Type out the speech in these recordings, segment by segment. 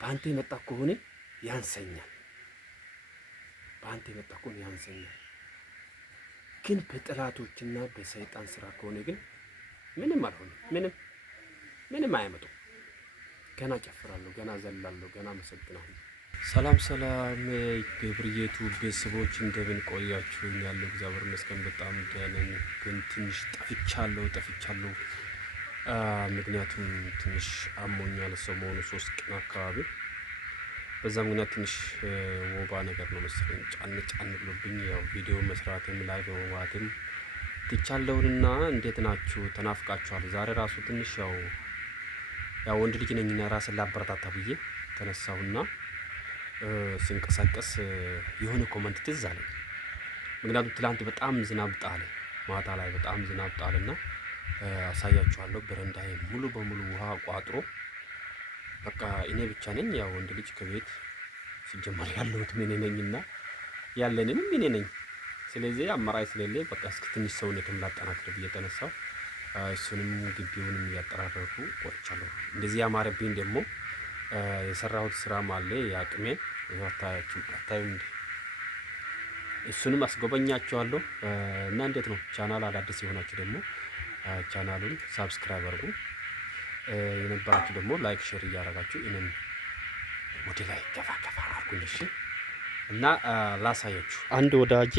በአንተ የመጣ ከሆነ ያንሰኛል፣ በአንተ የመጣ ከሆነ ያንሰኛል። ግን በጠላቶችና በሰይጣን ስራ ከሆነ ግን ምንም አልሆነ፣ ምንም አያመጡም። ገና ጨፍራለሁ፣ ገና ዘላለሁ፣ ገና አመሰግናለሁ። ሰላም ገብርዬቱ ቤተሰቦች እንደምን ቆያችሁኝ? ያለው እግዚአብሔር ይመስገን በጣም ደህና ነኝ። ግን ትንሽ ጠፍቻለሁ። ምክንያቱም ትንሽ አሞኛል ሰሞኑ 3 ቀን አካባቢ። በዛ ምክንያት ትንሽ ወባ ነገር ነው መሰለኝ ጫን ብሎብኝ ያው ቪዲዮ መስራትም ላይ በመዋትም ትቻለውና እንዴት ናችሁ? ተናፍቃችኋል። ዛሬ ራሱ ትንሽ ያው ወንድ ልጅ ነኝና ራስን ላበረታታ ብዬ ተነሳሁና ሲንቀሳቀስ የሆነ ኮመንት ትዝ አለኝ። ምክንያቱም ትላንት በጣም ዝናብ ጣለ፣ ማታ ላይ በጣም ዝናብ ጣልና አሳያችኋለሁ። በረንዳዬ ሙሉ በሙሉ ውሃ ቋጥሮ በቃ እኔ ብቻ ነኝ ያው ወንድ ልጅ ከቤት ሲጀመር ያለሁት ምን ነኝና ያለንም ምን ነኝ። ስለዚህ አማራጭ ስለሌለ በቃ እስኪ ትንሽ ሰውነትም ላጠናክር ብዬ ተነሳሁ። እሱንም ግቢውንም ያጠራረኩ ቆይቻለሁ። እንደዚህ ያማረብኝ ደግሞ የሰራሁት ስራ ማለ ያቅሜን አታዩም እንዴ? እሱንም አስጎበኛችኋለሁ። እና እንዴት ነው ቻናል አዳዲስ የሆናችሁ ደግሞ ቻናሉን ሳብስክራይብ አድርጉ፣ የነበራችሁ ደግሞ ላይክ ሼር እያደረጋችሁ እኔም ወደ ላይ ገፋ አድርጉኝ። እሺ። እና ላሳያችሁ አንድ ወዳጄ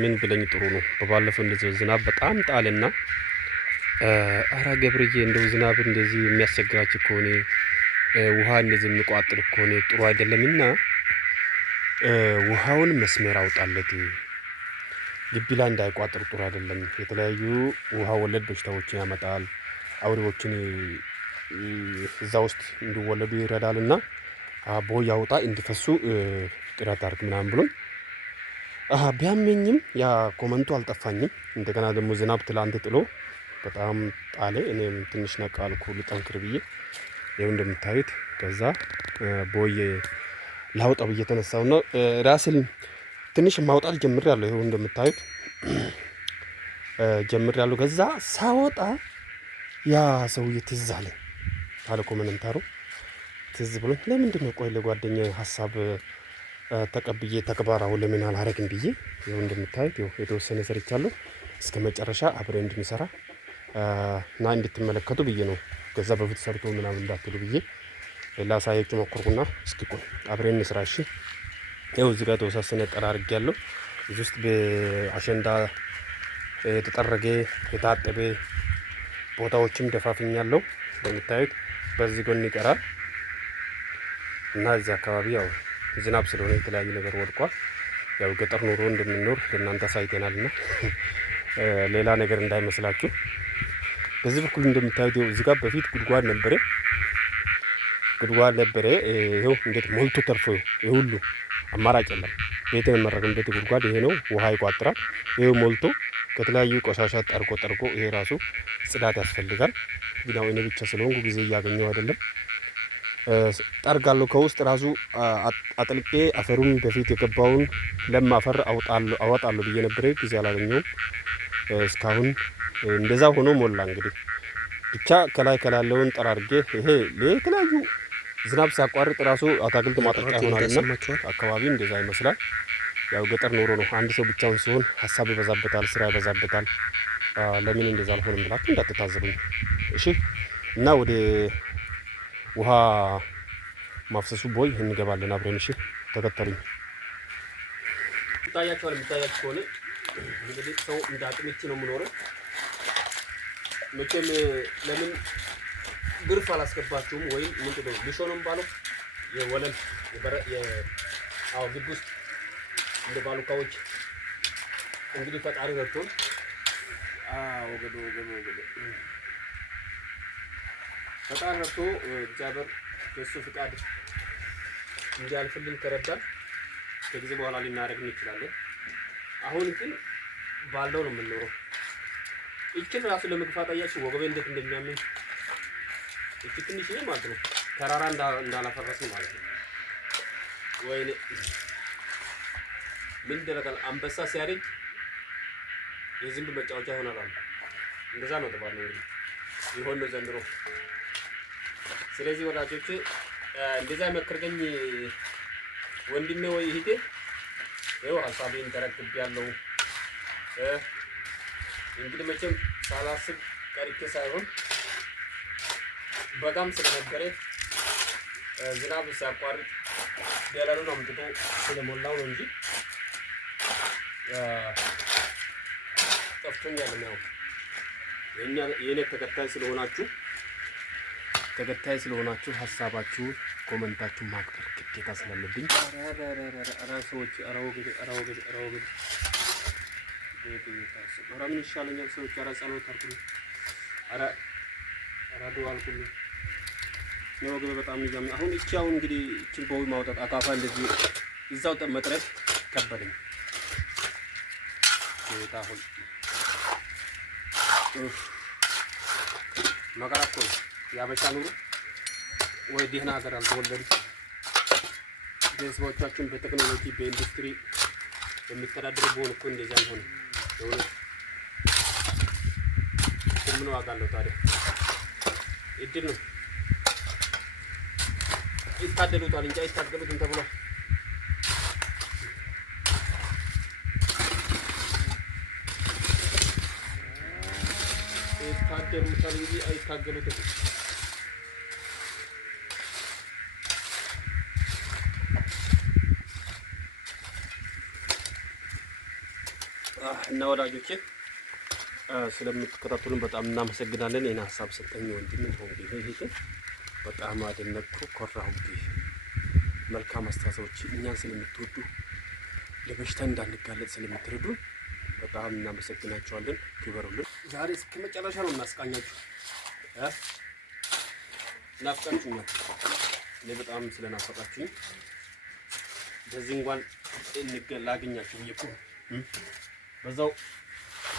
ምን ብለኝ ጥሩ ነው። በባለፈው እንደዚህ ዝናብ በጣም ጣልና አራ ገብርዬ እንደው ዝናብ እንደዚህ የሚያስቸግራችሁ ከሆነ ውሃ እንደዚህ የሚቋጥር ከሆነ ጥሩ አይደለምና ውሃውን መስመር አውጣለት፣ ግቢ ላይ እንዳይቋጥር ጥሩ አይደለም። የተለያዩ ውሃ ወለድ በሽታዎችን ያመጣል፣ አውሬዎችን እዛ ውስጥ እንዲወለዱ ይረዳልና ቦይ ያውጣ እንዲፈሱ ጥረት አድርግ ምናምን ብሎኝ ቢያመኝም ያ ኮመንቱ አልጠፋኝም። እንደገና ደግሞ ዝናብ ትላንት ጥሎ በጣም ጣለ። እኔም ትንሽ ነቃ አልኩ ልጠንክር ብዬ ይኸው እንደምታዩት ከዛ ቦይ ላውጣ ብዬ ተነሳው ነው ራስን ትንሽ ማውጣት ጀምሬያለሁ። ይኸው እንደምታዩት ጀምሬያለሁ። ከዛ ሳወጣ ያ ሰውዬ ትዝ አለኝ አለ ኮመንታሩ ትዝ ብሎኝ ለምንድን ነው ቆይ ለጓደኛዬ ሀሳብ ተቀብዬ ተግባራው ለምን አላረግም ብዬ ይኸው እንደምታዩት ይኸው የተወሰነ ሰርቻለሁ። እስከ መጨረሻ አብረን እንድንሰራ እና እንድትመለከቱ ብዬ ነው። ከዛ በፊት ሰርቶ ምናምን እንዳትሉ ብዬ ላሳያችሁ ሞክርኩና እስኪ ቆይ አብረን እንስራ። እሺ። ይኸው እዚህ ጋር ተወሳሰነ ጠራርግ ያለው እዚህ ውስጥ በአሸንዳ የተጠረገ የታጠበ ቦታዎችም ደፋፍኛለሁ። እንደምታዩት በዚህ ጎን ይቀራል እና እዚህ አካባቢ ያው ዝናብ ስለሆነ የተለያዩ ነገር ወድቋል። ያው ገጠር ኑሮ እንደምንኖር ለእናንተ ሳይተናልና ሌላ ነገር እንዳይመስላችሁ። በዚህ በኩል እንደምታዩት እዚህ ጋር በፊት ጉድጓድ ነበረ። ይሄው እንዴት ሞልቶ ተርፎ ይሄ ሁሉ አማራጭ የለም። ቤት የመረገበት ጉድጓድ ይሄ ነው። ውሃ ይቋጥራል። ይሄው ሞልቶ ከተለያዩ ቆሻሻ ጠርቆ ይሄ ራሱ ጽዳት ያስፈልጋል። ግን አሁን እኔ ብቻ ስለሆንኩ ጊዜ እያገኘው አይደለም። ጠርጋለሁ ከውስጥ ራሱ አጥልቄ አፈሩን በፊት የገባውን ለም አፈር አወጣለሁ ብዬ ነበረ። ጊዜ አላገኘውም እስካሁን። እንደዛ ሆኖ ሞላ። እንግዲህ ብቻ ከላይ ያለውን ጠራርጌ ይሄ ለተለያዩ ዝናብ ሲያቋርጥ ራሱ አታክልት ማጠጫ ይሆናልና አካባቢ እንደዛ ይመስላል። ያው ገጠር ኖሮ ነው። አንድ ሰው ብቻውን ሲሆን ሀሳብ ይበዛበታል፣ ስራ ይበዛበታል። ለምን እንደዛ አልሆነም ብላችሁ እንዳትታዘቡኝ እሺ። እና ወደ ውሃ ማፍሰሱ ቦይ እንገባለን አብረን። እሺ ተከተሉኝ። የሚታያችሁ ከሆነ እንግዲህ ሰው እንደ አቅምቼ ነው የምኖረው። መቼም ለምን ግርፍ አላስገባችሁም? ወይም ምንድነው ሊሾ ነው የሚባለው የወለል ግቢ ውስጥ እንደ ባሉካዎች እንግዲህ ፈጣሪ ረድቶን ወገዶ ፈጣሪ ረድቶ እግዚአብሔር በሱ ፍቃድ እንዲያልፍልን ከረዳን ከጊዜ በኋላ ልናደርግ እንችላለን። አሁን ግን ባለው ነው የምንኖረው። እቺን ራሱ ለመግፋት አያችሁ ወገቤ እንዴት እንደሚያመኝ። እቺ ትንሽ ነው ማለት ነው። ተራራ እንዳላፈረስን ማለት ነው። ወይኔ ምን ይደረጋል? አንበሳ ሲያረጅ የዝንብ መጫወቻ ይሆናል። እንደዛ ነው ተባለው እንግዲህ ይሆን ነው ዘንድሮ። ስለዚህ ወዳጆቼ እንደዛ መከርከኝ ወንድሜ ወይ እህቴ ይኸው ሀሳቤን ተረክቤያለሁ። እንግዲህ መቼም ሳላስብ ቀርቼ ሳይሆን በጣም ስለነበረ ዝናብ ሲያቋርጥ ደለሉን አምጥቶ ስለሞላው ነው እንጂ ጠፍቶኛል። ነው የኔ ተከታይ ስለሆናችሁ ሀሳባችሁ ኮመንታችሁ ማክበር ግዴታ ስላለብኝ ሰዎች ምን ይሻለኛል? ሰዎች ጸሎት አድርጉልኝ፣ ዱዓ አድርጉልኝ። ነው ወገቤ በጣም ይያም። አሁን እንግዲህ እቺን ቦይ ማውጣት አካፋ እንደዚህ እዛው መጥረግ ከበደኝ። አሁን መከራ እኮ ነው ያበሻ ኑሮ። ወይ ደህና ሀገር አልተወለዱ ቤተሰቦቻችን በቴክኖሎጂ በኢንዱስትሪ የሚተዳደሩ በሆኑ እኮ እንደዚያ አልሆነ። ምን ዋጋ አለው ታዲያ? እድል ነው። ይታደሉታል እንጂ አይታገሉትም ተብሏል። ይታደሉታል እንጂ አይታገሉትም። እና ወዳጆቼ ስለምትከታተሉን በጣም እናመሰግናለን። የኔ ሀሳብ ሰጠኝ ወንድም ሆንኩ ይሄ በጣም አደነቅኩ፣ ኮራሁብህ። መልካም አስተሳሰቦች እኛን ስለምትወዱ ለበሽታ እንዳንጋለጥ ስለምትረዱ በጣም እናመሰግናችኋለን። ክበሩልን። ዛሬ እስከ መጨረሻ ነው እናስቃኛችሁ። ናፍቃችሁኛል። እኔ በጣም ስለናፈቃችሁኝ በዚህ እንኳን ላገኛችሁ ብዬ እኮ በዛው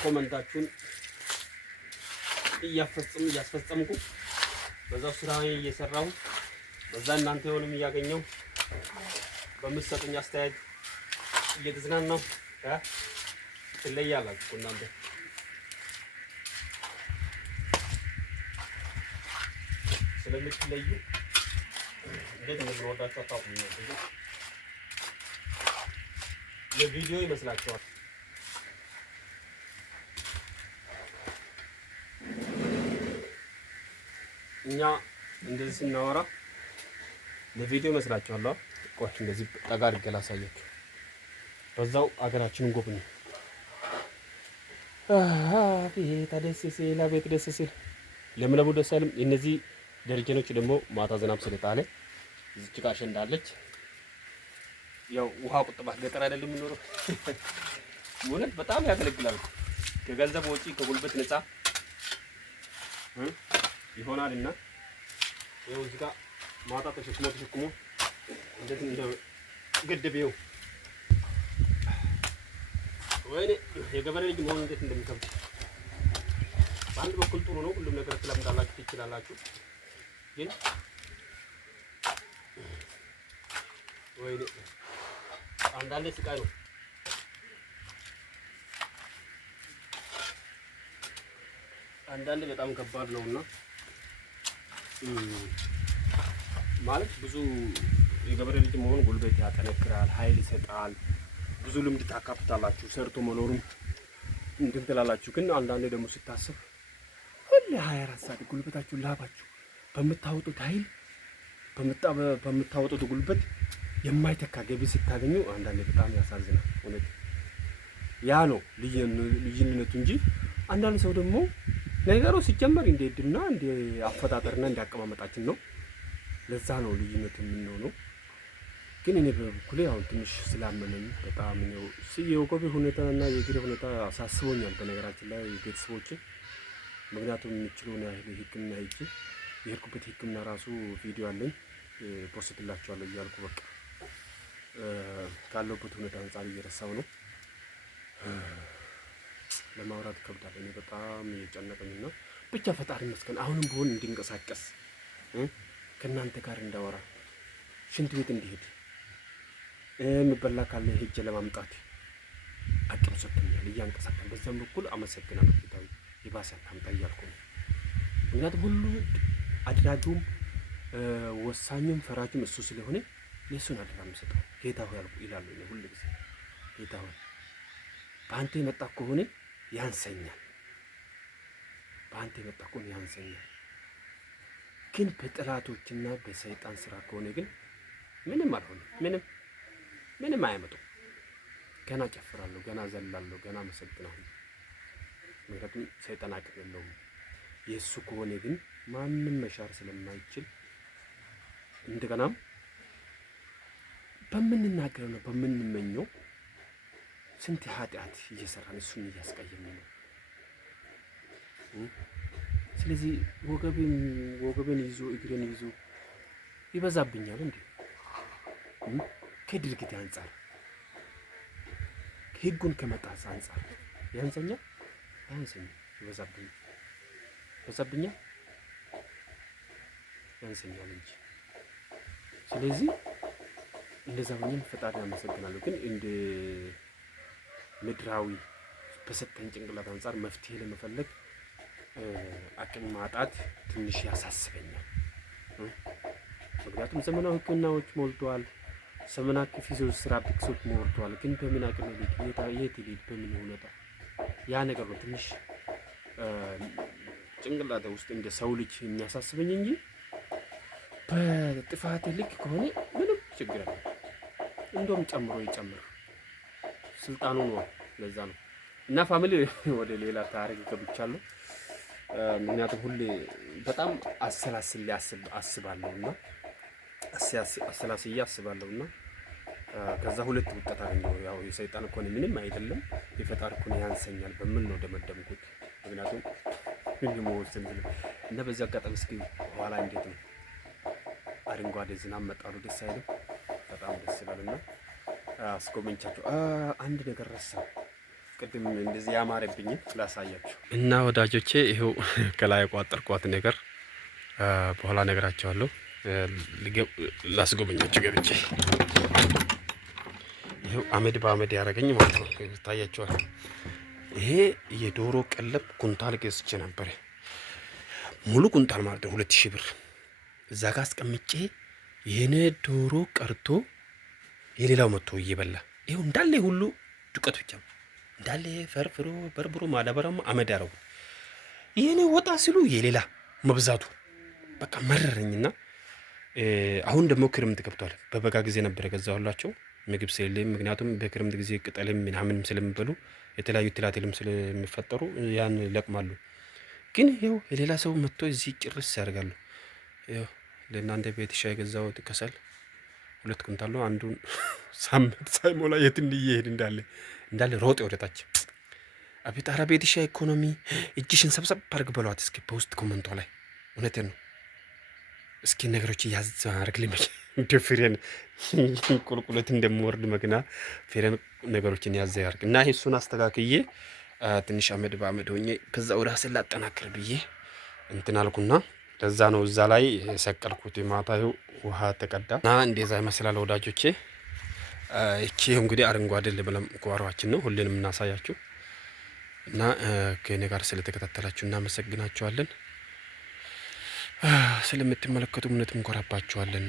ኮመንታችሁን እያስፈጸምኩ በዛው ስራዬን እየሰራሁ በዛ እናንተ የሆንም እያገኘው በምትሰጡኝ አስተያየት እየተዝናናሁ ትለያላችሁ። እናንተ ስለምትለዩ እንዴት እንደምንወዳችሁ አታውቁም። ለቪዲዮ ይመስላችኋል። እኛ እንደዚህ ስናወራ ለቪዲዮ ይመስላችኋል። ቆይ እንደዚህ ጠጋ አድርጌ ላሳያችሁ። በዛው አገራችንን ጎብኙ። ቤት ደስ ሲል፣ ቤት ደስ ሲል፣ ለምለሙ ደስ አይልም? እነዚህ ደረጃኖች ደግሞ ማታ ዝናብ ስለጣለ እዚች ጋር እንዳለች ያው ውሃ ቁጥባ ገጠር አይደለም የምኖረው። ማለት በጣም ያገለግላል። ከገንዘብ ወጪ ከጉልበት ነፃ ይሆናልና ይኸው እዚህ ጋር ማታ ተሸክሞ እንዴት እንደ ገደብ ይኸው ወይኔ የገበሬ ልጅ መሆን እንዴት እንደሚከብድ። በአንድ በኩል ጥሩ ነው፣ ሁሉም ነገር ትለምዳላችሁ ትችላላችሁ። ግን ወይኔ አንዳንዴ ስቃይ ነው። አንዳንዴ በጣም ከባድ ነውና ማለት ብዙ የገበሬ ልጅ መሆን ጉልበት ያጠነክራል፣ ኃይል ይሰጣል፣ ብዙ ልምድ ታካብታላችሁ፣ ሰርቶ መኖሩም እንትን ትላላችሁ። ግን አንዳንዴ ደግሞ ስታስብ ሁሌ 24 ሰዓት ጉልበታችሁ ላባችሁ በምታወጡት ኃይል በምታወጡት ጉልበት የማይተካ ገቢ ስታገኙ አንዳንዴ በጣም ያሳዝናል። እውነት ያ ነው ልዩነቱ እንጂ አንዳንድ ሰው ደግሞ ነገሩ ሲጀመር እንደ እድልና እንደ አፈጣጠርና እንደ አቀማመጣችን ነው። ለዛ ነው ልዩነት የምንሆነው። ግን እኔ በበኩሌ አሁን ትንሽ ስላመመኝ በጣም ነው የወገቤ ሁኔታና የእግሬ ሁኔታ አሳስቦኛል። በነገራችን ላይ ቤተሰቦቼ ምክንያቱም የምችለውን ያህል ሕክምና ሄጄ የሄድኩበት ሕክምና ራሱ ቪዲዮ አለኝ ፖስትላችኋለሁ እያልኩ በቃ ካለሁበት ሁኔታ አንጻር እየረሳው ነው ለማውራት ይከብዳል። እኔ በጣም እየጨነቀኝና ብቻ ፈጣሪ ይመስገን አሁንም ቢሆን እንዲንቀሳቀስ ከእናንተ ጋር እንዳወራ ሽንት ቤት እንዲሄድ የሚበላ ካለ ሄጄ ለማምጣት አቅም ሰጥቶኛል። እያንቀሳቀስን በዛም በኩል አመሰግናለሁ ጌታዬ፣ ይባስ አታምጣ እያልኩ ነው። ምክንያቱም ሁሉ አድራጊውም ወሳኙም ፈራጁም እሱ ስለሆነ የእሱን አደራ የምሰጠው ጌታ ሆይ አልኩ ይላሉ። ሁሉ ጊዜ ጌታ ሆይ በአንተ የመጣ ከሆነ ያንሰኛል፣ በአንተ የመጣ ከሆነ ያንሰኛል። ግን በጠላቶችና በሰይጣን ስራ ከሆነ ግን ምንም አልሆንም። ምንም አያመጡም። ገና ጨፍራለሁ፣ ገና ዘላለሁ፣ ገና አመሰግናለሁ። ምክንያቱም ሰይጣን አቅም የለውም። የእሱ ከሆነ ግን ማንም መሻር ስለማይችል እንደገናም በምንናገረው ነው በምንመኘው ስንት ኃጢአት እየሰራን እሱን እያስቀየምን ነው። ስለዚህ ወገቤን ይዞ እግሬን ይዞ ይበዛብኛል እንዴ? ከድርጊት አንጻር ህጉን ከመጣስ አንጻር ያንሰኛል አያንሰኝም? ይበዛብኛል ያንሰኛል እንጂ። ስለዚህ እንደዛ ሆኜም ፈጣሪ አመሰግናለሁ። ግን እንደ ምድራዊ በሰጠኝ ጭንቅላት አንጻር መፍትሄ ለመፈለግ አቅም ማጣት ትንሽ ያሳስበኛል። ምክንያቱም ዘመናዊ ሕክምናዎች ሞልተዋል። ዘመናዊ ፊዚዮቴራፒስቶች ሞልተዋል። ግን በምን አቅም የት ሊድ በምን ሁኔታ ያ ነገር ነው ትንሽ ጭንቅላት ውስጥ እንደ ሰው ልጅ የሚያሳስበኝ እንጂ በጥፋት ልክ ከሆነ ምንም ችግር የለም። እንደውም ጨምሮ ይጨምር ስልጣኑ ነው። ለዛ ነው እና ፋሚሊ ወደ ሌላ ታሪክ ገብቻለሁ። ምክንያቱም ሁሌ በጣም አስባለሁና አስባለሁና ከዛ ሁለት ውጤት አገኘሁ። ያው የሰይጣን እኮ ምንም አይደለም የፈጣሪ እኮ ያንሰኛል በምን ነው ደመደምኩት። ምክንያቱም ምን መወሰን እና በዚህ አጋጣሚ እስኪ ኋላ እንዴት ነው አረንጓዴ ዝናብ መጣሉ ደስ አይልም? በጣም ደስ ይላልና አስጎበኛችሁ። አንድ ነገር ረሳሁ። ቅድም እንደዚህ ያማረብኝ ላሳያችሁ እና ወዳጆቼ፣ ይሄው ከላይ ቋጠርኳት ነገር በኋላ ነገራቸዋለሁ። ላስጎበኛችሁ ገብቼ ይሄው አመድ በአመድ ያደረገኝ ማለት ነው። ታያችኋል። ይሄ የዶሮ ቀለብ ኩንታል ገዝቼ ነበር። ሙሉ ኩንታል ማለት ነው 2000 ብር። እዛ ጋር አስቀምጬ የኔ ዶሮ ቀርቶ የሌላው መጥቶ እየበላ ይሄው እንዳለ ሁሉ ዱቄት ብቻ እንዳለ ፈርፍሮ በርብሮ ማዳበራማ አመድ ያረጉ። የኔ ወጣ ሲሉ የሌላ መብዛቱ በቃ መረረኝና አሁን ደግሞ ክርምት ገብቷል። በበጋ ጊዜ ነበር የገዛሁላቸው ምግብ ስለሌለ፣ ምክንያቱም በክርምት ጊዜ ቅጠልም ምናምንም ስለሚበሉ የተለያዩ ትላትልም ስለሚፈጠሩ ያን ይለቅማሉ። ግን ይኸው የሌላ ሰው መጥቶ እዚህ ጭርስ ያደርጋሉ። ይኸው ለእናንተ ቤት ሻይ የገዛሁት ከሰል 2 ኩንታል ነው። አንዱን ሳምንት ሳይሞላ የት እንዲሄድ እንዳለ ሮጥ ወደታች። አቤት ኧረ ቤት ሻይ ኢኮኖሚ። እጅሽን ሰብሰብ አድርግ በሏት እስኪ በውስጥ ኮመንቷ ላይ። እውነቴን ነው። እስኪ ነገሮች ያዛርግልኝ እንደ ፍሬን ቁልቁለት እንደምወርድ መኪና ፍሬን ነገሮችን ያዛርግ እና እሱን አስተካክዬ ትንሽ አመድ በአመድ ሆኜ ከዛ ወደ ራሴን ላጠናክር ብዬ እንትን አልኩና ለዛ ነው እዛ ላይ ሰቀልኩት። ማታው ውሃ ተቀዳ እና እንደዛ ይመስላል ወዳጆቼ። እቺ እንግዲህ አረንጓዴ ለበለም ጓሯችን ነው ሁሌንም እናሳያችሁ እና ከኔ ጋር ስለተከታተላችሁ እናመሰግናችኋለን። ስለምትመለከቱ እውነትም እንኮራባችኋለን።